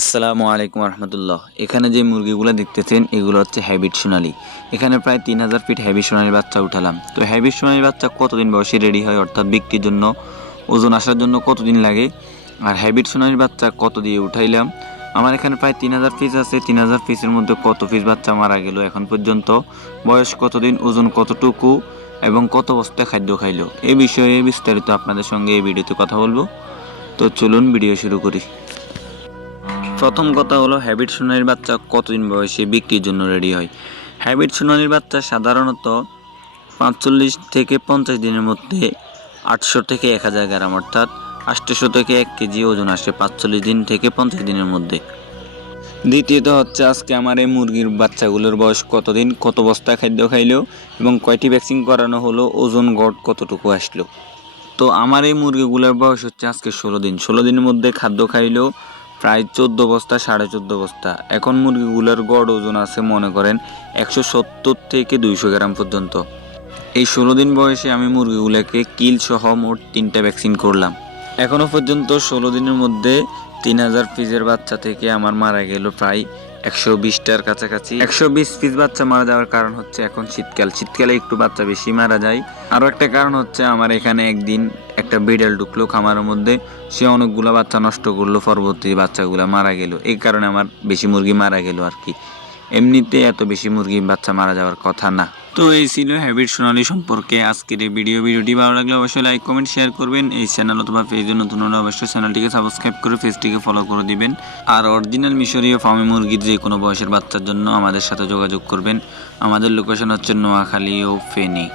আসসালামু আলাইকুম রহমতুল্লাহ। এখানে যে মুরগিগুলো দেখতেছেন এগুলো হচ্ছে হ্যাবিট সোনালি। এখানে প্রায় 3000 ফিট হ্যাবিট সোনালি বাচ্চা উঠালাম। তো হ্যাবিট সোনালি বাচ্চা কতদিন বয়সে রেডি হয়, অর্থাৎ বিক্রির জন্য ওজন আসার জন্য কতদিন লাগে, আর হ্যাবিট সোনালি বাচ্চা কত দিয়ে উঠাইলাম। আমার এখানে প্রায় 3000 পিস আছে। 3000 পিসের মধ্যে কত পিস বাচ্চা মারা গেল এখন পর্যন্ত, বয়স কতদিন, ওজন কতটুকু এবং কত বস্তা খাদ্য খাইলো, এই বিষয়ে বিস্তারিত আপনাদের সঙ্গে এই ভিডিওতে কথা বলবো। তো চলুন ভিডিও শুরু করি। প্রথম কথা হলো হ্যাবিট সোনালির বাচ্চা কতদিন বয়সে বিক্রির জন্য রেডি হয়। হ্যাবিট সোনালির বাচ্চা সাধারণত 45 থেকে 50 দিনের মধ্যে 800 থেকে 1000 গ্রাম, অর্থাৎ 800 থেকে 1 কেজি ওজন আসে 45 দিন থেকে 50 দিনের মধ্যে। দ্বিতীয়ত হচ্ছে আজকে আমার এই মুরগির বাচ্চাগুলোর বয়স কতদিন, কত বস্তা খাদ্য খাইলো এবং কয়টি ভ্যাকসিন করানো হলো, ওজন গড় কতটুকু আসলো। তো আমার এই মুরগিগুলোর বয়স হচ্ছে আজকে 16 দিন। 16 দিনের মধ্যে খাদ্য খাইলো প্রায় 14 বস্তা, 14.5 বস্তা। এখন মুরগিগুলোর গড় ওজন আছে মনে করেন 170 থেকে 200 গ্রাম পর্যন্ত। এই 16 দিন বয়সে আমি মুরগিগুলোকে কিল সহ মোট 3টা ভ্যাকসিন করলাম। এখনও পর্যন্ত 16 দিনের মধ্যে 3000 পিসের বাচ্চা থেকে আমার মারা গেল প্রায় 120টার কাছাকাছি। 120 পিস বাচ্চা মারা যাওয়ার কারণ হচ্ছে এখন শীতকালে একটু বাচ্চা বেশি মারা যায়। আরও একটা কারণ হচ্ছে আমার এখানে একদিন একটা বিড়াল ঢুকলো খামারের মধ্যে, সে অনেকগুলো বাচ্চা নষ্ট করলো, পরবর্তী বাচ্চাগুলো মারা গেল। এই কারণে আমার বেশি মুরগি মারা গেল আর কি। এমনিতে এত বেশি মুরগি বাচ্চা মারা যাওয়ার কথা না। তো এই ছিল হ্যাবিট সোনালি সম্পর্কে আজকের এই ভিডিওটি ভালো লাগলে অবশ্যই লাইক কমেন্ট শেয়ার করবেন। এই চ্যানেল অথবা পেজে নতুন হলে অবশ্যই চ্যানেলটিকে সাবস্ক্রাইব করে পেজটিকে ফলো করে দিবেন। আর অরিজিনাল মিশরীয় ফার্মি মুরগির যে কোনো বয়সের বাচ্চার জন্য আমাদের সাথে যোগাযোগ করবেন। আমাদের লোকেশন হচ্ছে নোয়াখালী ও ফেনী।